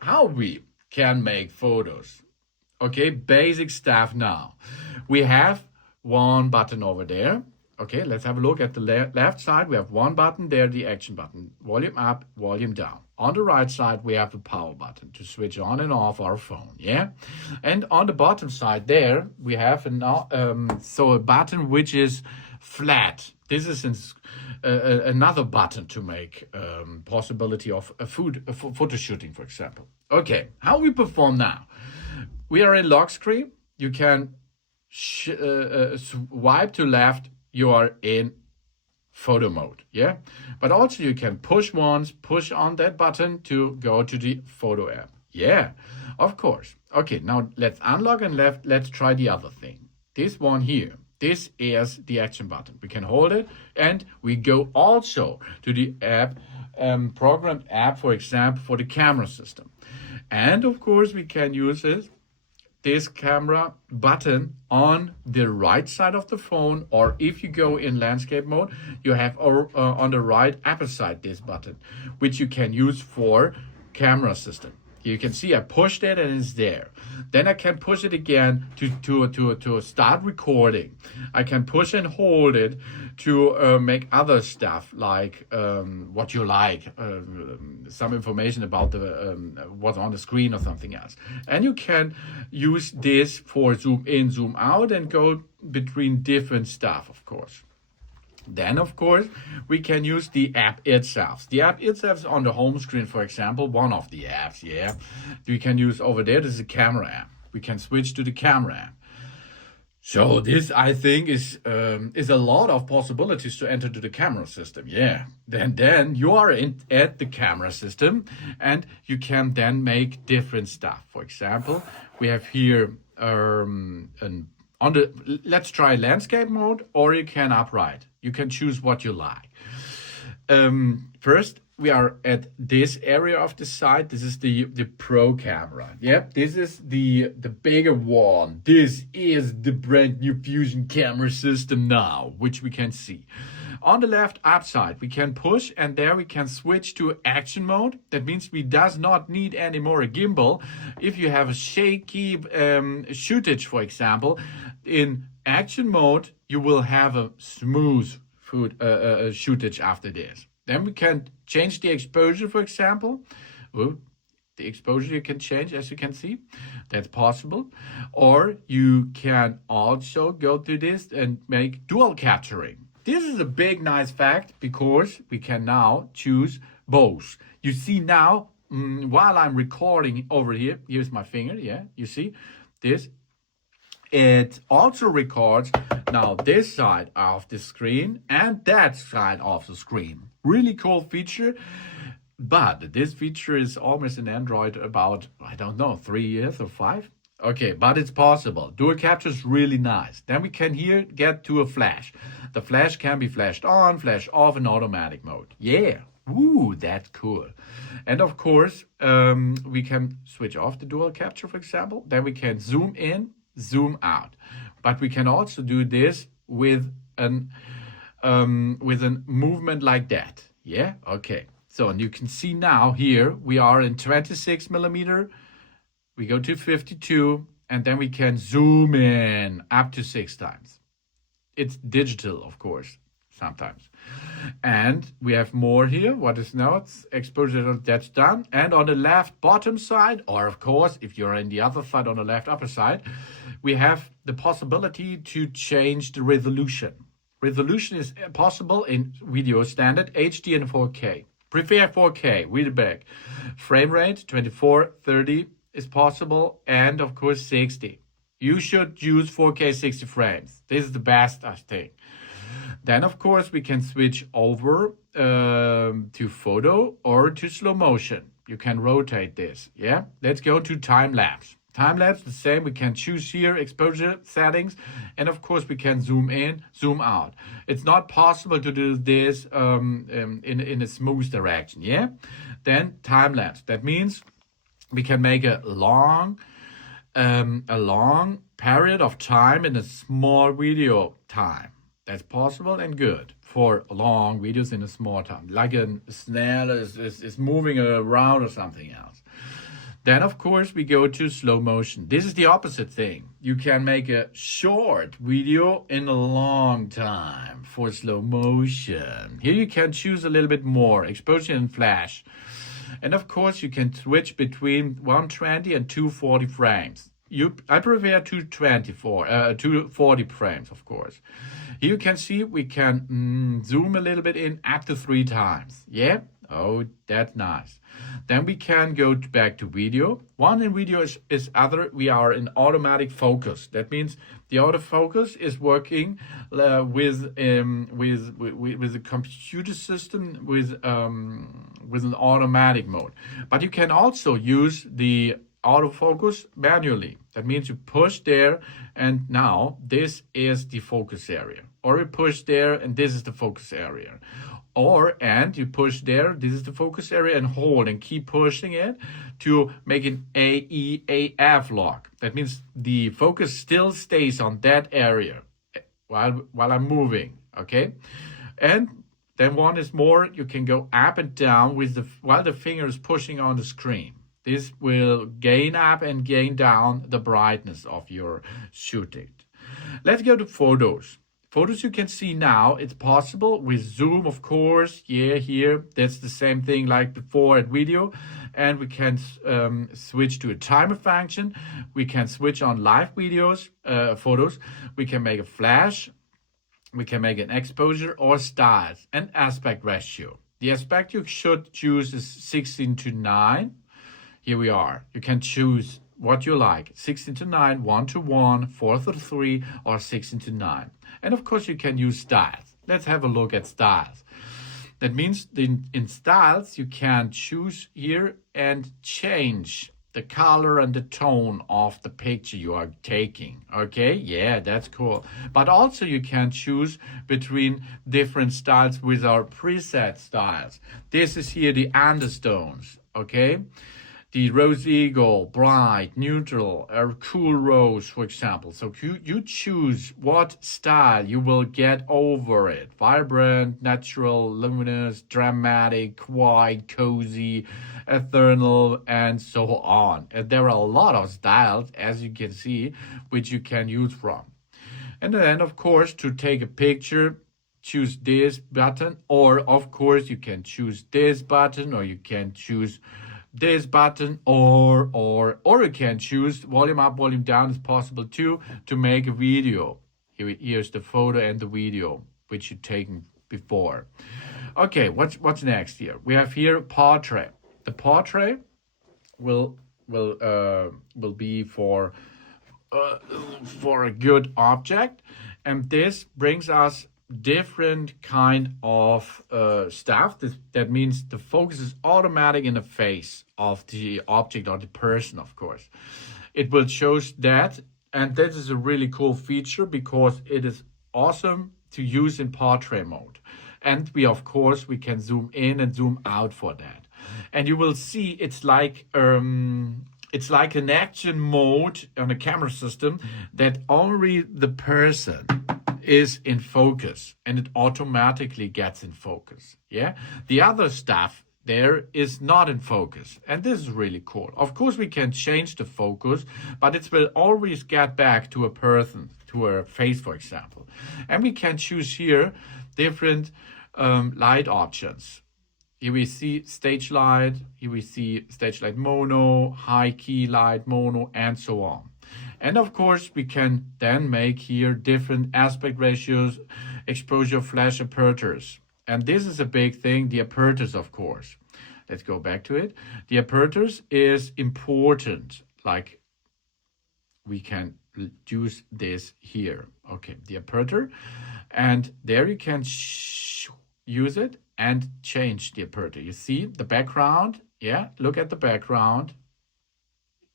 how we can make photos. Okay, basic stuff now. We have one button over there. Okay, let's have a look at the left side. We have one button there, the action button. Volume up, volume down. On the right side, we have the power button to switch on and off our phone. Yeah, and on the bottom side there, we have a button which is flat. This is another button to make possibility of photo shooting, for example. Okay, how we perform now? We are in lock screen. You can swipe to left. You are in photo mode, yeah? But also you can push once, push on that button to go to the photo app. Yeah, of course. Okay, now let's unlock and let's try the other thing. This one here, this is the action button. We can hold it and we go also to the app, programmed app, for example, for the camera system. And of course we can use this camera button on the right side of the phone, or if you go in landscape mode, you have on the right upper side this button, which you can use for camera system. You can see I pushed it and it's there. Then I can push it again to start recording. I can push and hold it to make other stuff like what you like, some information about what's on the screen or something else. And you can use this for zoom in, zoom out, and go between different stuff, of course. Then, of course, we can use the app itself. The app itself is on the home screen, for example, one of the apps, yeah. We can use over there, this is a camera app. We can switch to the camera app. So this, I think, is a lot of possibilities to enter to the camera system, yeah. Then you are at the camera system, and you can then make different stuff. For example, we have here let's try landscape mode, or you can upright. You can choose what you like. First, we are at this area of the site. This is the pro camera. Yep, this is the bigger one. This is the brand new Fusion camera system now, which we can see. On the left upside, we can push, and there we can switch to action mode. That means we does not need anymore a gimbal. If you have a shaky shootage, for example, in action mode, you will have a smooth shootage after this. Then we can change the exposure, for example. Well, the exposure you can change, as you can see. That's possible. Or you can also go to this and make dual capturing. This is a big nice fact because we can now choose both. You see now, while I'm recording over here, here's my finger, yeah, you see this. It also records now this side of the screen and that side of the screen. Really cool feature. But this feature is almost in Android about, I don't know, 3 years or 5. Okay, but it's possible. Dual capture is really nice. Then we can here get to a flash. The flash can be flashed on, flash off in automatic mode. Yeah, ooh, that's cool. And of course, we can switch off the dual capture, for example. Then we can zoom in, zoom out. But we can also do this with an movement like that. Yeah, okay. So, and you can see now here, we are in 26 millimeter. We go to 52, and then we can zoom in up to 6 times. It's digital, of course, sometimes. And we have more here. What is now? It's exposure, that's done. And on the left bottom side, or of course, if you're in the other side, on the left upper side, we have the possibility to change the resolution. Resolution is possible in video standard, HD and 4K. Prefer 4K, read it back. Frame rate, 24, 30 is possible, and of course 60. You should use 4K 60 frames. This is the best, I think. Then, of course, we can switch over to photo or to slow motion. You can rotate this, yeah? Let's go to time-lapse. Time-lapse, the same. We can choose here exposure settings. And, of course, we can zoom in, zoom out. It's not possible to do this in a smooth direction, yeah? Then time-lapse. That means we can make a long period of time in a small video time. That's possible and good. for long videos in a small time, like a snail is moving around or something else. Then, of course, we go to slow motion. This is the opposite thing. You can make a short video in a long time for slow motion. Here you can choose a little bit more, exposure and flash. And of course, you can switch between 120 and 240 frames. I prefer 240 frames, of course. Here you can see we can zoom a little bit in up to 3 times. Yeah? Oh, that's nice. Then we can go back to video. One in video is other. We are in automatic focus. That means the autofocus is working with the computer system with an automatic mode. But you can also use the autofocus manually. That means you push there and now this is the focus area. Or you push there and this is the focus area. And you push there, this is the focus area, and hold and keep pushing it to make an AEAF lock. That means the focus still stays on that area while I'm moving, okay? And then one is more, you can go up and down while the finger is pushing on the screen. This will gain up and gain down the brightness of your shooting. Let's go to photos. Photos you can see now, it's possible with zoom, of course. Yeah, here, that's the same thing like before at video. And we can switch to a timer function. We can switch on live videos, photos. We can make a flash. We can make an exposure or styles and aspect ratio. The aspect you should choose is 16:9. Here we are. You can choose what you like, 16:9, 1:1, 4:3, or 16:9. And of course, you can use styles. Let's have a look at styles. That means in styles, you can choose here and change the color and the tone of the picture you are taking. Okay, yeah, that's cool. But also you can choose between different styles with our preset styles. This is here the undertones, okay? The rose eagle, bright, neutral, or cool rose, for example. So you choose what style you will get over it. Vibrant, natural, luminous, dramatic, quiet, cozy, ethereal, and so on. And there are a lot of styles, as you can see, which you can use from. And then, of course, to take a picture, choose this button. Or, of course, you can choose this button, or you can choose this button, or you can choose volume up, volume down is possible too, to make a video. Here's the photo and the video which you taken before. Okay, what's next here? We have here portrait. The portrait will be for a good object, and this brings us different kind of stuff. That means the focus is automatic in the face of the object or the person, of course. It will show that, and this is a really cool feature because it is awesome to use in portrait mode. And we can zoom in and zoom out for that. And you will see it's like an action mode on a camera system that only the person is in focus and it automatically gets in focus. Yeah, the other stuff there is not in focus, and this is really cool. Of course, we can change the focus, but it will always get back to a person, to a face, for example. And we can choose here different light options. Here we see stage light, here we see stage light mono, high key light mono, and so on. And of course, we can then make here different aspect ratios, exposure, flash, apertures. And this is a big thing, the apertures, of course. Let's go back to it. The apertures is important. Like we can use this here. Okay, the aperture. And there you can use it and change the aperture. You see the background? Yeah, look at the background.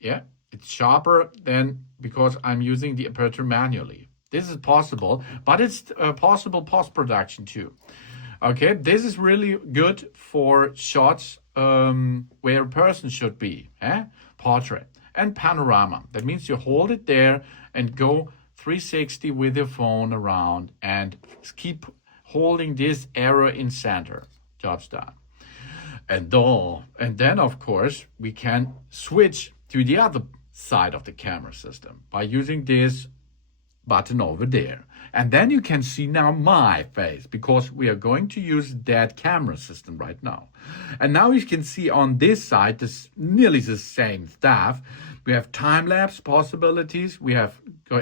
Yeah, it's sharper than because I'm using the aperture manually. This is possible, but it's possible post-production too. Okay, this is really good for shots where a person should be, portrait and panorama. That means you hold it there and go 360 with your phone around and keep holding this arrow in center. Job's done. And then, of course, we can switch to the other side of the camera system by using this button over there. And then you can see now my face, because we are going to use that camera system right now. And now you can see on this side, this nearly the same stuff. We have time-lapse possibilities. We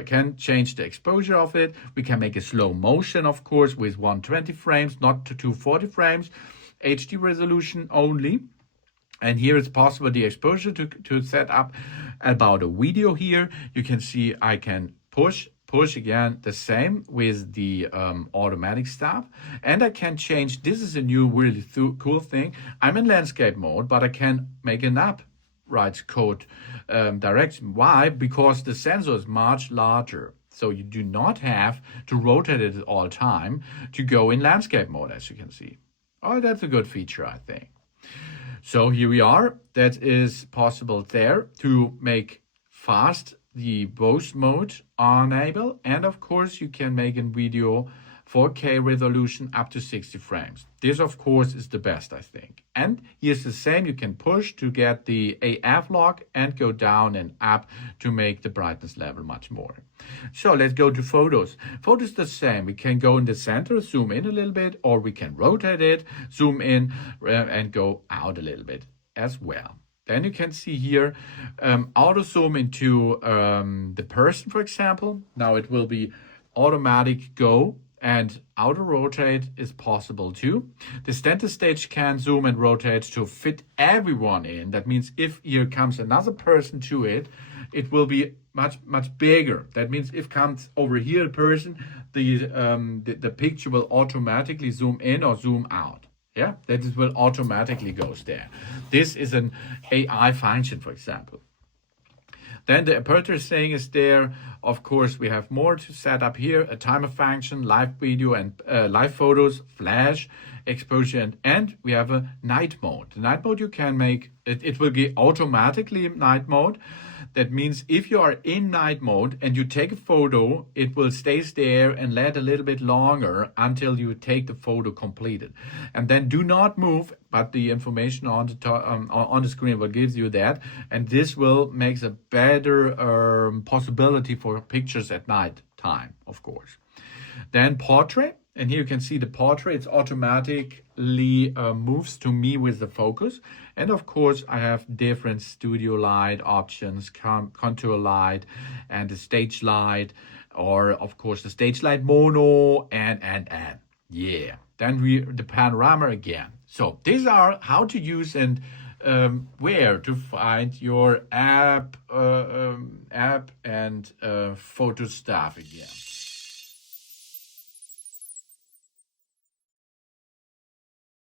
can change the exposure of it. We can make a slow motion, of course, with 120 frames, not to 240 frames. HD resolution only. And here it's possible the exposure to set up about a video here. You can see I can push again, the same with the automatic stuff. And I can change, this is a new really cool thing. I'm in landscape mode, but I can make an upright code direction. Why? Because the sensor is much larger. So you do not have to rotate it at all time to go in landscape mode, as you can see. Oh, that's a good feature, I think. So here we are. That is possible there to make fast the both mode enable. And of course, you can make a video 4K resolution up to 60 frames. This, of course, is the best, I think. And here's the same. You can push to get the AF lock and go down and up to make the brightness level much more. So let's go to photos. Photos the same. We can go in the center, zoom in a little bit, or we can rotate it, zoom in, and go out a little bit as well. Then you can see here auto zoom into the person, for example. Now it will be automatic go, and auto rotate is possible too. The center stage can zoom and rotate to fit everyone in. That means if here comes another person to it, it will be much bigger. That means if comes over here a person, the picture will automatically zoom in or zoom out. Yeah, that it will automatically goes there. This is an AI function, for example. Then the aperture saying is there. Of course, we have more to set up here. A timer function, live video and live photos, flash, exposure, and we have a night mode. The night mode you can make, it will be automatically night mode. That means if you are in night mode and you take a photo, it will stay there and let a little bit longer until you take the photo completed. And then do not move, but the information on the screen will give you that. And this will make a better possibility for pictures at night time, of course. Then portrait. And here you can see the portrait. It automatically moves to me with the focus. And of course, I have different studio light options, contour light, and the stage light, or of course the stage light mono, and. Yeah. Then the panorama again. So these are how to use and where to find your app and photo stuff again.